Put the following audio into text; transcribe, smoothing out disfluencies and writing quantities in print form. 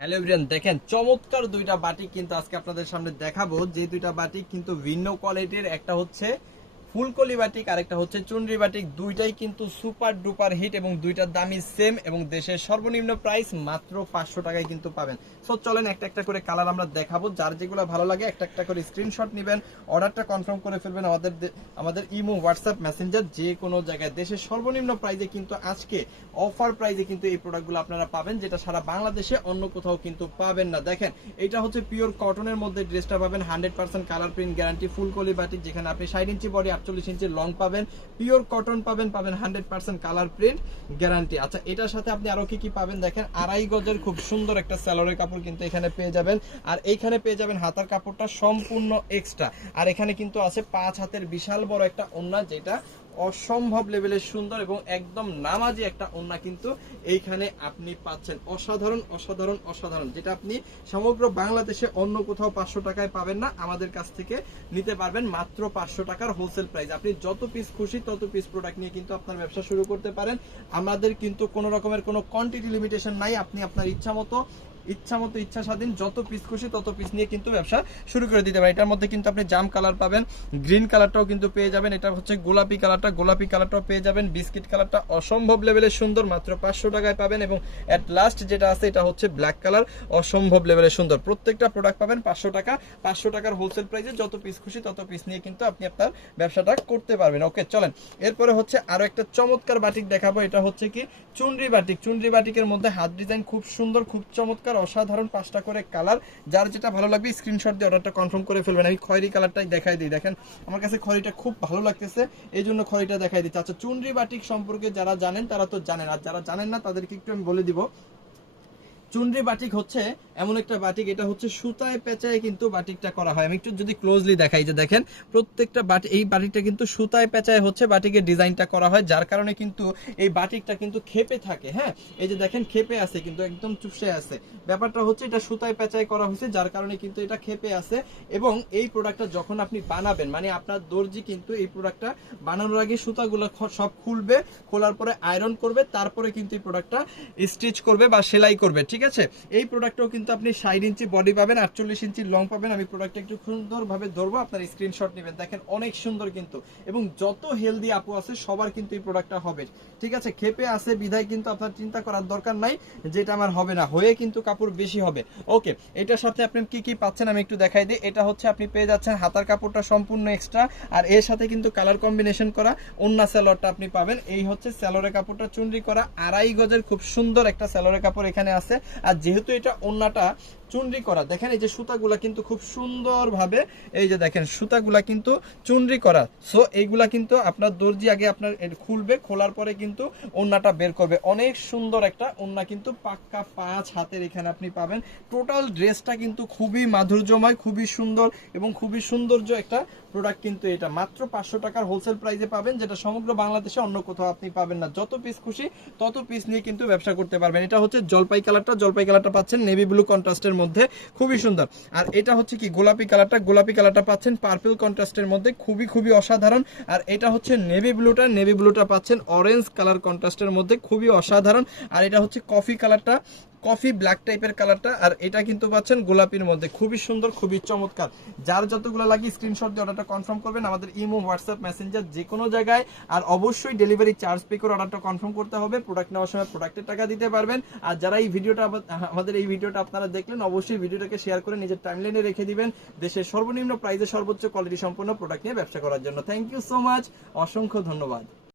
Hello everyone, দেখেন চমৎকার দুইটা বাটিক কিন্তু আজকে আপনাদের সামনে দেখাবো। যে দুইটা বাটিক কিন্তু ভিন্ন কোয়ালিটির, একটা হচ্ছে ফুলকলি বাটিক আর একটা হচ্ছে চুনরি বাটিক। দুইটাই কিন্তু সুপার ডুপার হিট এবং দুইটার দামই সেম এবং দেশের সর্বনিম্ন প্রাইস মাত্র 500 টাকায় কিন্তু পাবেন। সো চলেন একটা একটা করে কালার আমরা দেখাবো, যার যেগুলো ভালো লাগে একটা একটা করে স্ক্রিনশট নেবেন, অর্ডারটা কনফার্ম করে ফেলবেন আমাদের ইমো, হোয়াটসঅ্যাপ, মেসেঞ্জার যে কোনো জায়গায়। দেশের সর্বনিম্ন প্রাইসে কিন্তু আজকে অফার প্রাইসে কিন্তু এই প্রোডাক্টগুলো আপনারা পাবেন, যেটা সারা বাংলাদেশে অন্য কোথাও কিন্তু পাবেন না। দেখেন এটা হচ্ছে পিওর কটনের মধ্যে ড্রেসটা পাবেন, 100% কালার প্রিন্ট গ্যারান্টি, ফুলকলি বাটিক, যেখানে আপনি 60 ইঞ্চি বডি 48 ইঞ্চি লং পাবেন, পিওর কটন পাবেন 100% কালার প্রিন্ট গ্যারান্টি। আচ্ছা, এটার সাথে আপনি আরো কি কি পাবেন দেখেন, আড়াই গজের খুব সুন্দর একটা স্যালোরের কাপড় কিন্তু এখানে পেয়ে যাবেন। আর এইখানে পেয়ে যাবেন হাতার কাপড়টা সম্পূর্ণ এক্সট্রা। আর এখানে কিন্তু আছে 5 হাতের বিশাল বড় একটা ওড়না, যেটা অসম্ভব লেভেলের সুন্দর এবং একদম নামাজি একটা ওড়না কিন্তু এইখানে আপনি পাচ্ছেন। অসাধারণ অসাধারণ অসাধারণ, যেটা আপনি সমগ্র বাংলাদেশে অন্য কোথাও 500 টাকায় পাবেন না, আমাদের কাছ থেকে নিতে পারবেন মাত্র 500 টাকার হোলসেল প্রাইস। আপনি যত পিস খুশি তত পিস প্রোডাক্ট নিয়ে কিন্তু আপনার ব্যবসা শুরু করতে পারেন। আমাদের কিন্তু কোনো রকমের কোনো কোয়ান্টিটি লিমিটেশন নাই, আপনি আপনার ইচ্ছা মতো ইচ্ছা স্বাধীন যত পিস খুশি তত পিস নিয়ে কিন্তু ব্যবসা শুরু করে দিতে পারেন। এটার মধ্যে কিন্তু আপনি জাম কালার পাবেন, গ্রিন কালারটাও কিন্তু পেয়ে যাবেন, এটা হচ্ছে গোলাপি কালারটাও পেয়ে যাবেন, বিস্কিট কালারটা অসম্ভব লেভেলের সুন্দর, মাত্র 500 টাকায় পাবেন। এবং এট লাস্ট যেটা আছে এটা হচ্ছে ব্ল্যাক কালার, অসম্ভব লেভেলের সুন্দর। প্রত্যেকটা প্রোডাক্ট পাবেন 500 টাকার হোলসেল প্রাইসে, যত পিস খুশি তত পিস নিয়ে কিন্তু আপনি আপনার ব্যবসাটা করতে পারবেন। ওকে চলেন, এরপরে হচ্ছে আরো একটা চমৎকার বাটিক দেখাবো। এটা হচ্ছে কি চুনরি বাটিকের মধ্যে হাত ডিজাইন খুব সুন্দর, খুব চমৎকার, অসাধারণ, 5টা করে কালার। যার যেটা ভালো লাগবে স্ক্রিনশট দিয়ে অর্ডারটা কনফার্ম করে ফেলবেন। আমি খয়েরি কালারটাই দেখাই দিই, দেখেন আমার কাছে খয়েরিটা খুব ভালো লাগতেছে, এই জন্য খয়েরিটা দেখাই দিচ্ছি। আচ্ছা, চুনরি বাটিক সম্পর্কে যারা জানেন তারা তো জানেন, আর যারা জানেন না তাদেরকে একটু আমি বলে দিব। চুনরি বাটিক হচ্ছে এমন একটা বাটিক, এটা হচ্ছে সুতায় পেঁচায় কিন্তু বাটিকটা করা হয়। আমি একটু যদি ক্লোজলি দেখাই, যে দেখেন প্রত্যেকটা এই বাটিকটা কিন্তু সুতায় পেঁচায় হচ্ছে বাটিকের ডিজাইনটা করা হয়, যার কারণে কিন্তু এই বাটিকটা কিন্তু খেপে থাকে। হ্যাঁ, এই যে দেখেন খেপে আছে, কিন্তু একদম চুপসে আছে। ব্যাপারটা হচ্ছে এটা সুতায় পেঁচায় করা হয়েছে, যার কারণে কিন্তু এটা খেপে আছে। এবং এই প্রোডাক্টটা যখন আপনি বানাবেন, মানে আপনার দর্জি কিন্তু এই প্রোডাক্টটা বানানোর আগে সুতাগুলো সব খুলবে, খোলার পরে আয়রন করবে, তারপরে কিন্তু এই প্রোডাক্টটা স্টিচ করবে বা সেলাই করবে। ঠিক আছে, এই প্রোডাক্টটাও কিন্তু আপনি 60 ইঞ্চি বডি পাবেন, 48 ইঞ্চি লং পাবেন। আমি প্রোডাক্টটা একটু সুন্দরভাবে ধরবো, আপনার স্ক্রিনশট নেবেন। দেখেন অনেক সুন্দর কিন্তু, এবং যত হেলদি আপু আছে সবার কিন্তু এই প্রোডাক্টটা হবে। ঠিক আছে, খেপে আছে বিধায় কিন্তু আপনার চিন্তা করার দরকার নাই যেটা আমার হবে না, হয়ে কিন্তু কাপড় বেশি হবে। ওকে, এটার সাথে আপনি কি কি পাচ্ছেন আমি একটু দেখাই দিই। এটা হচ্ছে আপনি পেয়ে যাচ্ছেন হাতার কাপড়টা সম্পূর্ণ এক্সট্রা, আর এর সাথে কিন্তু কালার কম্বিনেশন করা ওন্না স্যালোয়ারটা আপনি পাবেন। এই হচ্ছে স্যালোয়ারের কাপড়টা চুনরি করা, আড়াই গজের খুব সুন্দর একটা স্যালোয়ারের কাপড় এখানে আছে। আর যেহেতু এটা ওন্নাটা চুনরি করা, দেখেন এই যে সুতাগুলা কিন্তু খুব সুন্দরভাবে, এই যে দেখেন সুতাগুলা কিন্তু চুনরি করা। সো এইগুলা কিন্তু আপনার দর্জি আগে আপনার খুলবে, খোলার পরে কিন্তু ওন্নাটা বের করবে। অনেক সুন্দর একটা ওন্না কিন্তু পাক্কা 5 হাতের এখানে আপনি পাবেন। টোটাল ড্রেসটা কিন্তু খুবই মাধুর্যময়, খুবই সুন্দর এবং খুবই সৌন্দর্য একটা প্রোডাক্ট। কিন্তু এটা মাত্র 500 টাকার হোলসেল প্রাইসে পাবেন, যেটা সমগ্র বাংলাদেশে অন্য কোথাও আপনি পাবেন না। যত পিস খুশি তত পিস নিয়ে কিন্তু ব্যবসা করতে পারবেন। এটা হচ্ছে জলপাই কালারটা পাচ্ছেন নেভি ব্লু কন্ট্রাস্টের মধ্যে, খুবই সুন্দর। আর এটা হচ্ছে কি গোলাপি কালারটা পাচ্ছেন পার্পল কন্ট্রাস্টের মধ্যে, খুবই অসাধারণ। আর এটা হচ্ছে নেভি ব্লুটা পাচ্ছেন অরেঞ্জ কালার কন্ট্রাস্টের মধ্যে, খুবই অসাধারণ। আর এটা হচ্ছে কফি ব্ল্যাক টাইপের কালারটা, আর এটা কিন্তু পাচ্ছেন গোলাপির মধ্যে, খুবই সুন্দর, খুবই চমৎকার। যার যতগুলো লাগে স্ক্রিনশট দিয়ে অর্ডারটা কনফার্ম করবেন, আমাদের ইমো, হোয়াটসঅ্যাপ, মেসেঞ্জার যে কোনো জায়গায়। আর অবশ্যই ডেলিভারি চার্জ পে করে অর্ডারটা কনফার্ম করতে হবে, প্রোডাক্ট নেওয়ার সময় প্রোডাক্টের টাকা দিতে পারবেন। আর যারা আমাদের এই ভিডিওটা আপনারা দেখলেন, অবশ্যই ভিডিওটাকে শেয়ার করে নিজের টাইমলাইনে রেখে দিবেন, দেশের সর্বনিম্ন প্রাইসে সর্বোচ্চ কোয়ালিটি সম্পন্ন প্রোডাক্ট নিয়ে ব্যবসা করার জন্য। থ্যাংক ইউ সো মাচ, অসংখ্য ধন্যবাদ।